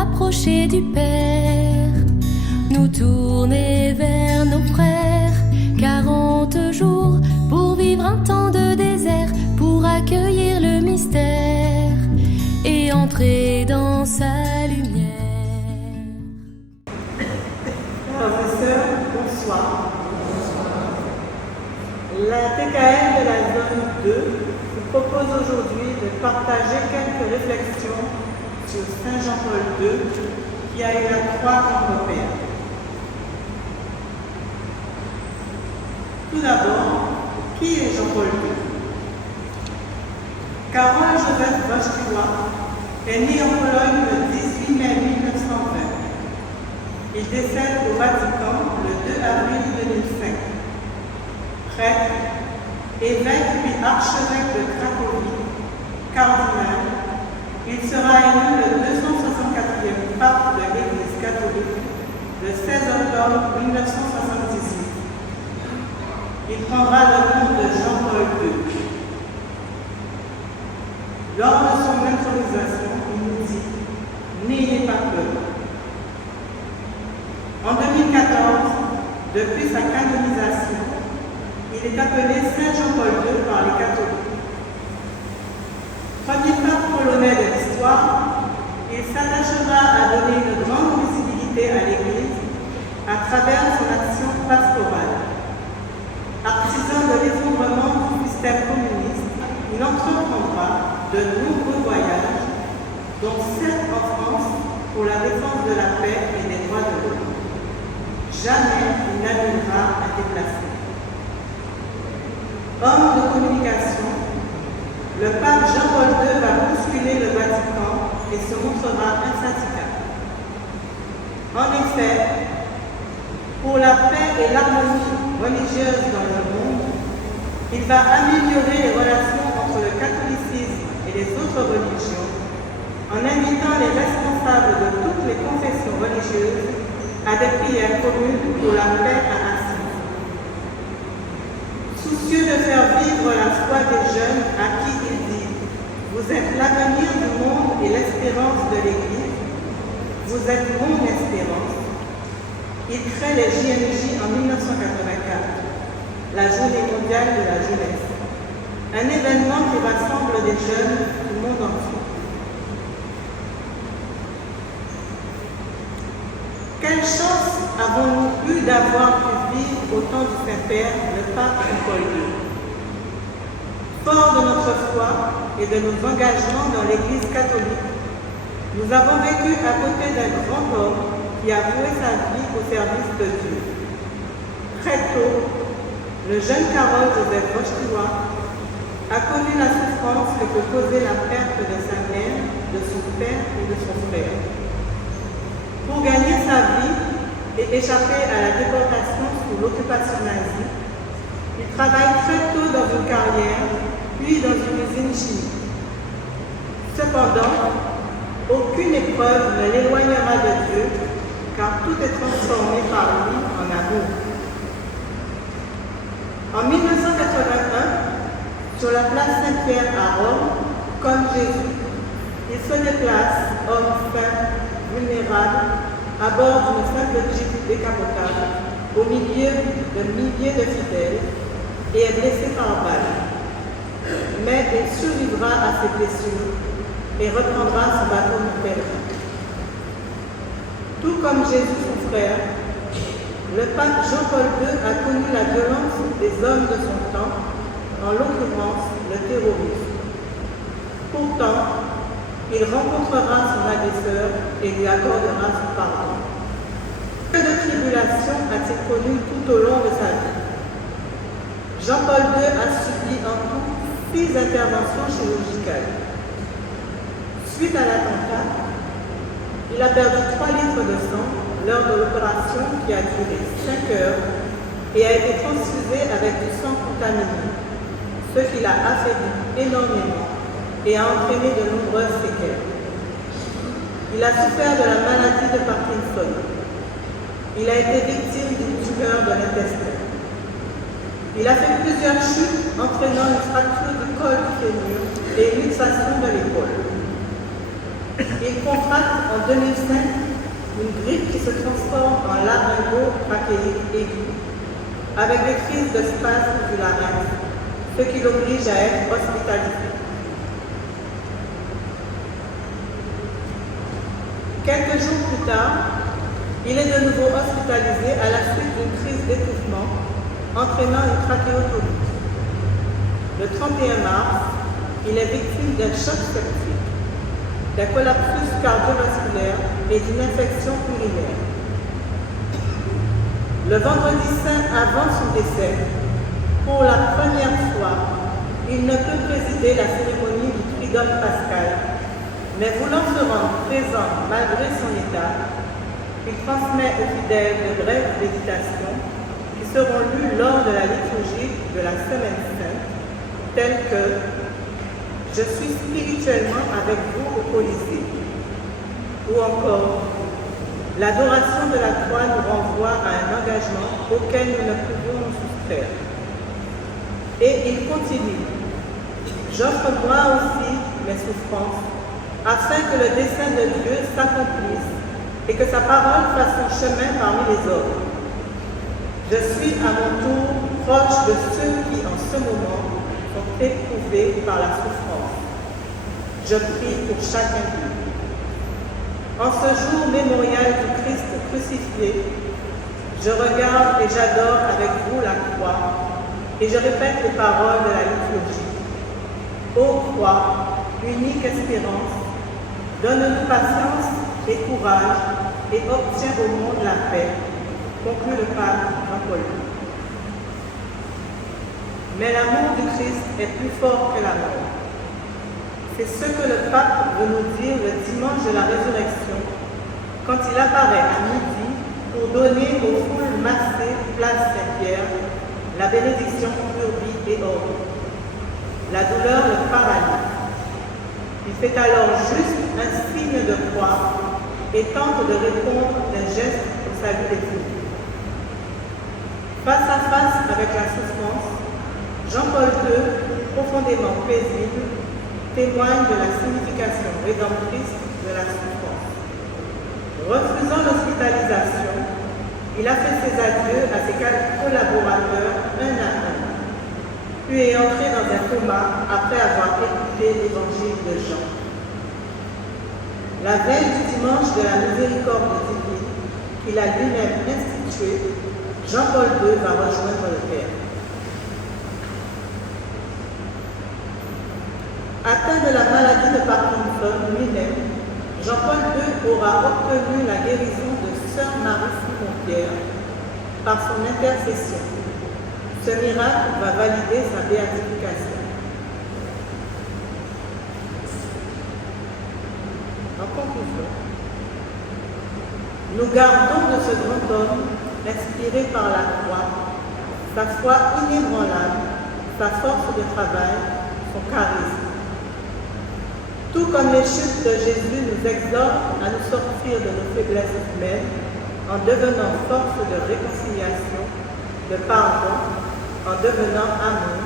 rapprocher du Père, nous tourner vers nos frères. 40 jours pour vivre un temps de désert, pour accueillir le mystère et entrer dans sa lumière. Frères et sœurs, bonsoir. La TKL de la zone 2 vous propose aujourd'hui de partager quelques réflexions sur Saint Jean-Paul II qui a eu la croix comme repère. Tout d'abord, qui est Jean-Paul II? Karol Józef Wojtyła est né en Pologne le 18 mai 1920. Il décède au Vatican le 2 avril 2005. Prêtre, évêque puis archevêque de Cracovie, cardinal, il sera élu le 264e pape de l'Église catholique le 16 octobre 1978. Il prendra le nom de Jean-Paul II. Lors de son intronisation, il nous dit « N'ayez pas peur ». En 2014, depuis sa canonisation, il est appelé Saint Jean-Paul II par les catholiques. Premier pape polonais de l'histoire, il s'attachera à donner une grande visibilité à l'Église à travers son action pastorale. Artisan de l'effondrement du système communiste, il entreprendra de nombreux voyages, dont 7 en France pour la défense de la paix et des droits de l'homme. Jamais il n'annulera un déplacement. Homme de communication, le pape Jean-Paul II va bousculer le Vatican et se montrera infatigable. En effet, pour la paix et l'harmonie religieuse dans le monde, il va améliorer les relations entre le catholicisme et les autres religions en invitant les responsables de toutes les confessions religieuses à des prières communes pour la paix à Assise. Soucieux de faire vivre la foi des jeunes à qui il dit « Vous êtes l'avenir du monde et l'espérance de l'Église, vous êtes mon espérance », il crée les JMJ en 1984, la Journée mondiale de la jeunesse, un événement qui rassemble des jeunes du monde entier. Quelle chance avons-nous eu d'avoir pu vivre au temps du Saint-Père, le pape Jean-Paul II. Fort de notre foi et de nos engagements dans l'Église catholique, nous avons vécu à côté d'un grand homme qui a voué sa vie au service de Dieu. Très tôt, le jeune Karol Józef Wojtyła a connu la souffrance que peut causer la perte de sa mère, de son père et de son frère. Pour gagner sa vie et échapper à la déportation sous l'occupation nazie, il travaille très tôt dans une carrière, puis dans une usine chimique. Cependant, aucune épreuve ne l'éloignera de Dieu, car tout est transformé par lui en amour. En 1981, sur la place Saint-Pierre à Rome, comme Jésus, il se déplace, homme saint, vulnérable, à bord d'une simple jeep décapotable, au milieu de milliers de fidèles, et est blessé par balle. Mais il survivra à ses blessures et reprendra son bateau de pèlerin. Tout comme Jésus son frère, le pape Jean-Paul II a connu la violence des hommes de son temps, en l'occurrence le terrorisme. Pourtant, il rencontrera son agresseur et lui accordera son pardon. Que de tribulations a-t-il connu tout au long de sa vie? Jean-Paul II a subi en tout 6 interventions chirurgicales. Suite à l'attentat, il a perdu 3 litres de sang lors de l'opération qui a duré 5 heures et a été transfusé avec du sang contaminé, ce qui l'a affaibli énormément et a entraîné de nombreuses séquelles. Il a souffert de la maladie de Parkinson. Il a été victime d'une tumeur de l'intestin. Il a fait plusieurs chutes entraînant une fracture du col du fémur et une luxation de l'épaule. il contracte en 2005 une grippe qui se transforme en laryngo-trachéite aiguë, avec des crises de spasme du larynx, ce qui l'oblige à être hospitalisé. Quelques jours plus tard, il est de nouveau hospitalisé à la suite d'une crise d'étouffement entraînant une trachéotomie. Le 31 mars, il est victime d'un choc septique, d'un collapsus cardiovasculaire et d'une infection urinaire. Le vendredi saint avant son décès, pour la première fois, il ne peut présider la cérémonie du Trigone pascal, mais voulant se rendre présent malgré son état, il transmet aux fidèles de brèves méditations qui seront lues lors de la liturgie de la Semaine Sainte, telles que « Je suis spirituellement avec vous au Colisée » ou encore « L'adoration de la croix nous renvoie à un engagement auquel nous ne pouvons nous soustraire ». Et il continue « J'offre moi aussi mes souffrances afin que le dessein de Dieu s'accomplisse et que sa parole fasse son chemin parmi les hommes. Je suis à mon tour proche de ceux qui, en ce moment, sont éprouvés par la souffrance. Je prie pour chacun d'eux. En ce jour mémorial du Christ crucifié, je regarde et j'adore avec vous la croix et je répète les paroles de la liturgie. Ô croix, unique espérance, donne-nous patience et courage et obtiens au monde la paix, conclut le pape Jean-Paul II. Mais l'amour du Christ est plus fort que la mort. C'est ce que le pape veut nous dire le dimanche de la résurrection, quand il apparaît à midi pour donner aux foules massées place Saint-Pierre la bénédiction urbi et orbi. La douleur le paralyse. Il fait alors juste un signe de croix et tente de répondre d'un geste au salut des foules. Face à face avec la souffrance, Jean-Paul II, profondément paisible, témoigne de la signification rédemptrice de la souffrance. Refusant l'hospitalisation, il a fait ses adieux à ses collaborateurs un à un, puis est entré dans un coma après avoir écouté l'évangile de Jean. La veille du dimanche de la miséricorde divine qu'il a lui-même institué, Jean-Paul II va rejoindre le Père. Atteint de la maladie de Parkinson lui-même, Jean-Paul II aura obtenu la guérison de Sœur Marie-Simon-Pierre par son intercession. Ce miracle va valider sa béatification. En conclusion, nous gardons de ce grand homme, inspiré par la croix, sa foi inébranlable, sa force de travail, son charisme. Tout comme les chutes de Jésus nous exhortent à nous sortir de nos faiblesses humaines en devenant force de réconciliation, de pardon, en devenant amour,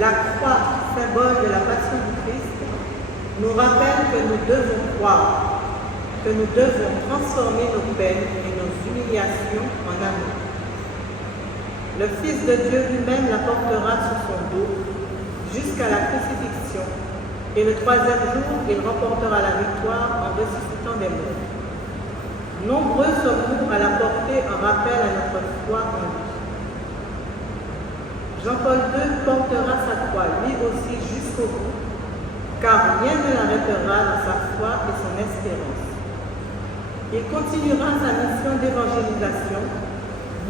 la croix, symbole de la passion du Christ, nous rappelle que nous devons croire, que nous devons transformer nos peines et nos humiliations en amour. Le Fils de Dieu lui-même la portera sur son dos jusqu'à la crucifixion, et le troisième jour, il remportera la victoire en ressuscitant des morts. Nombreux sommes-nous à la porter en rappel à notre foi en lui. Jean-Paul II portera sa croix lui aussi jusqu'au bout, car rien ne l'arrêtera dans sa foi et son espérance. Il continuera sa mission d'évangélisation,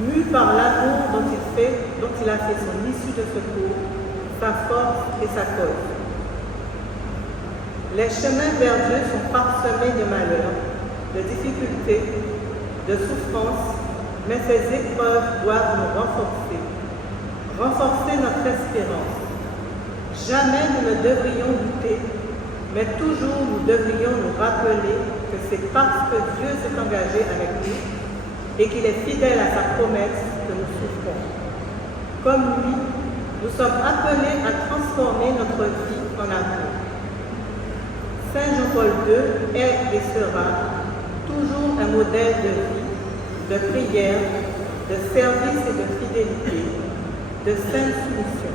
mu par l'amour dont il a fait son issue de secours, sa force et sa cause. Les chemins vers Dieu sont parsemés de malheurs, de difficultés, de souffrances, mais ces épreuves doivent nous renforcer notre espérance. Jamais nous ne devrions douter, mais toujours nous devrions nous rappeler que c'est parce que Dieu s'est engagé avec nous et qu'il est fidèle à sa promesse que nous souffrons. Comme lui, nous sommes appelés à transformer notre vie en amour. Saint Jean-Paul II est et sera toujours un modèle de vie, de prière, de service et de fidélité, de sainte soumission.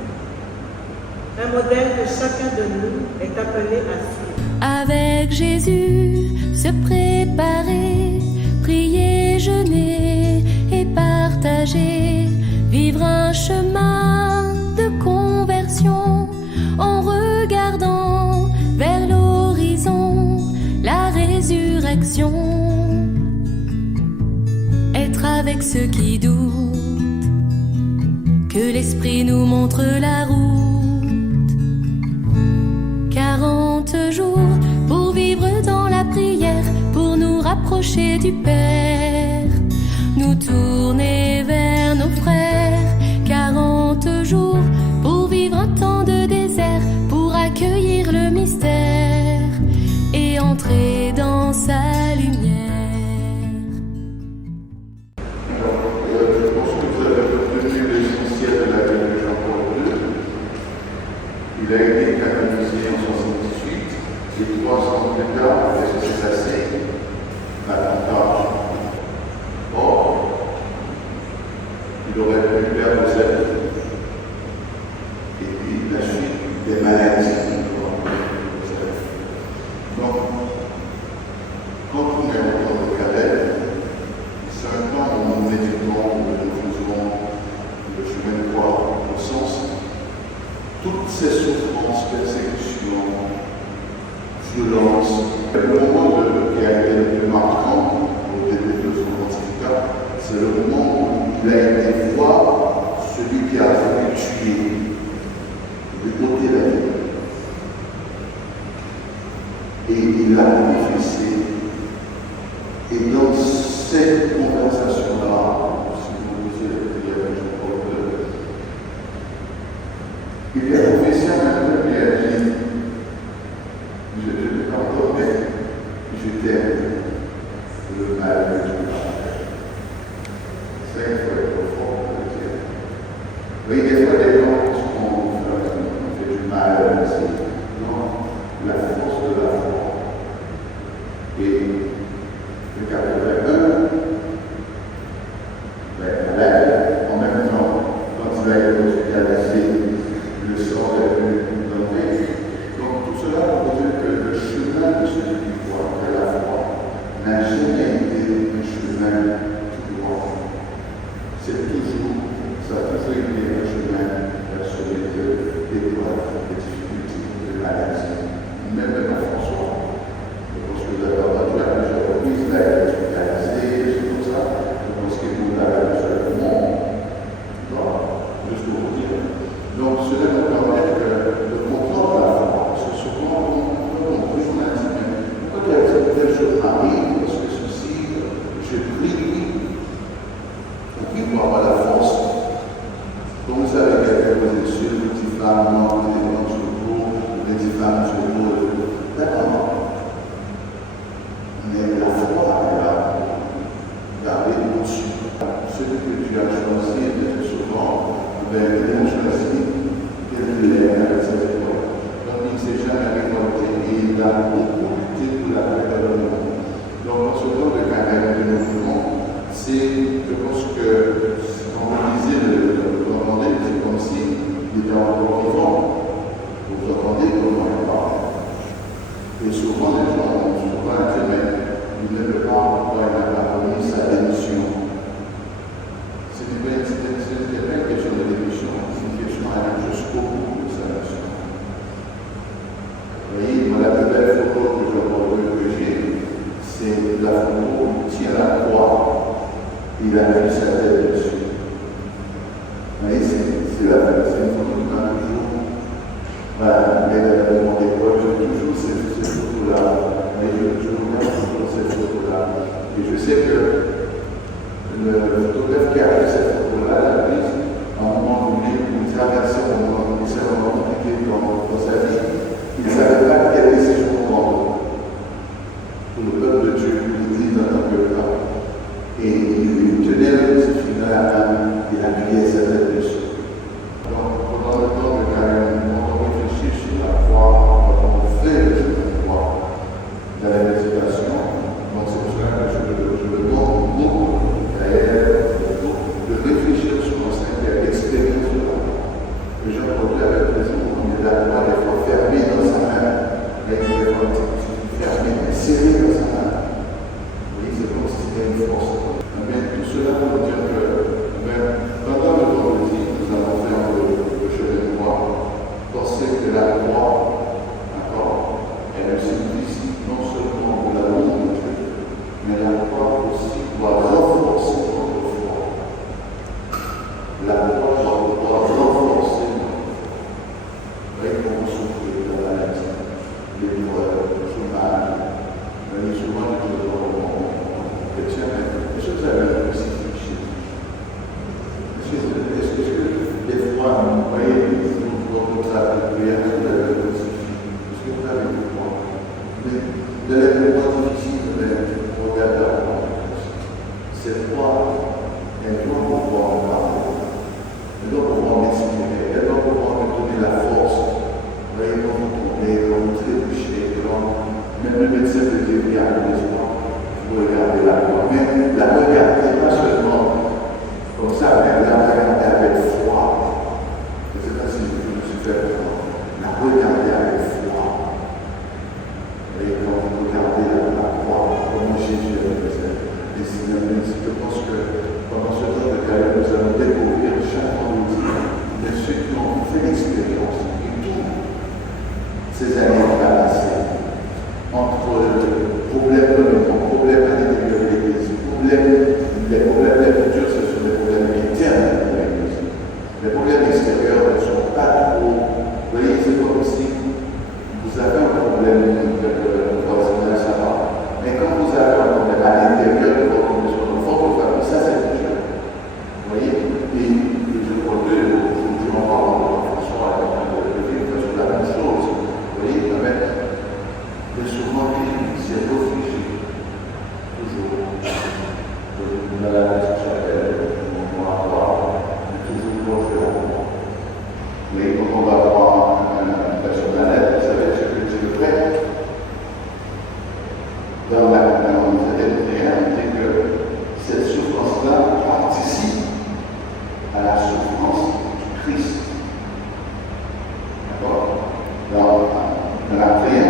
Un modèle que chacun de nous est appelé à suivre. Avec Jésus, se préparer, prier, jeûner et partager, vivre un chemin de conversion en regardant vers l'horizon la résurrection. Être avec ceux qui doutent, que l'Esprit nous montre la route. 40 jours pour vivre dans la prière, pour nous rapprocher du Père, nous tourner vers nos frères. 40 jours pour vivre un temps de désert, pour accueillir le mystère et entrer dans sa lumière. Je pense que vous avez retenu l'essentiel de la vie de Jean-Paul II. Il a été canonisé en 1978 et 3 ans plus tard, qu'est-ce qui s'est passé? L'attentat. Or, il aurait pu perdre sa vie. Et puis la suite des maladies. Donc, quand on est dans le Calais, c'est un temps où nous méditons, où nous faisons le chemin de croix au sens. Toutes ces souffrances, persécutions, violences, le moment qui a été le plus marquant au début de son pontificat, c'est le moment où il a été voir celui qui a voulu tuer, lui ôter la vie. Et il l'a confessé. Et dans cette conversation-là, si vous lisez la prière de Jean-Paul II, il a confessé à un peu, il a dit, je te pardonne, je t'aime, le mal que tu m'as fait. C'est il faut être fort pour le dire. Oui, des fois, les gens on fait du mal, c'est non, la force de la foi. Et le 81, malade, en même temps, quand il a été hospitalisé, le sang est venu donner. Donc tout cela pour dire que le chemin de celui qui croit à la foi n'a jamais été un chemin tout droit. C'est toujours, ça a toujours été un chemin vers celui d'épreuves, de difficultés, de maladies. Même François. Parce que vous avez entendu à plusieurs reprises, il a été hospitalisé, c'est comme ça. Je pense qu'il nous l'a vu sur le monde. Non, juste pour vous dire. Donc, cela nous permet de comprendre la foi. Parce que souvent, on prie, on a dit, mais pourquoi telle chose arrive? Parce que ceci, je prie, on prie pour avoir la force. Donc, vous savez, quelqu'un vous êtes sûr, une petite femme, non, une petite femme, tu es beau. D'accord. Mais la foi est là pour garder au-dessus. Celui que tu as choisi, peut-être souvent, ben, il a choisi quel est avec cette époque. Donc il ne s'est jamais révolté et il a beaucoup lutté pour la paix dans le monde. Donc en ce temps de carrière que nous voulons, je pense que quand vous lisez le commandé, c'est comme s'il était encore vivant. Vous entendez comment il parle. Et souvent les gens ont souvent dit, mais il ne peut pas pourquoi il n'a pas remis sa démission. Ce n'est pas une question de démission, c'est une question à aller jusqu'au bout de sa mission. Vous voyez, moi, la plus belle photo que j'ai, c'est la photo où il tient la croix, il a mis sa tête dessus. Vous voyez, c'est une photo qui m'a toujours. Voilà, mais dans mon école, j'ai toujours cette photo-là, mais je regarde toujours cette photo-là. Et je sais que le photographe qui a fait cette photo-là, l'a prise à un moment donné où il traversait un moment compliqué dans sa vie. Il ne savait pas quelle décision prendre pour le peuple de Dieu, pour l'Église en tant que peuple. Et il tenait le crucifix dans la main, il appuyait sa tête dessus. Donc, pendant le temps de carême, quand on réfléchit sur la croix, quand on fait le chemin de croix, mais la regarder pas seulement comme ça, mais la regarder avec foi. Je ne sais pas si je me suis fait la regarder avec foi. Et quand vous regardez la croix, comment Jésus a fait ça. Et je pense que pendant ce temps de carrière, nous allons découvrir chaque vendredi de ceux qui ont fait l'expérience et tout ces années passées entre problèmes de problèmes à l'intérieur de l'Église, les problèmes de culture, ce sont des problèmes internes de l'Église. Les problèmes extérieurs ne sont pas trop. Vous voyez, c'est comme si vous avez un problème personnel, ça va. Mais quand vous avez un problème à l'intérieur de votre famille, ça c'est autre chose. Vous voyez? Et je crois que je m'en parle de façon à vivre sur la même chose. Vous voyez, quand même, mais souvent, c'est réfugié. Toujours. Dans la responsabilité, on va avoir toujours proche de la mort. Mais quand on va voir une personne malade, vous savez ce que c'est le vrai. Dans la réalité, on dit que cette souffrance-là participe à la souffrance du Christ. D'accord? Dans la prière,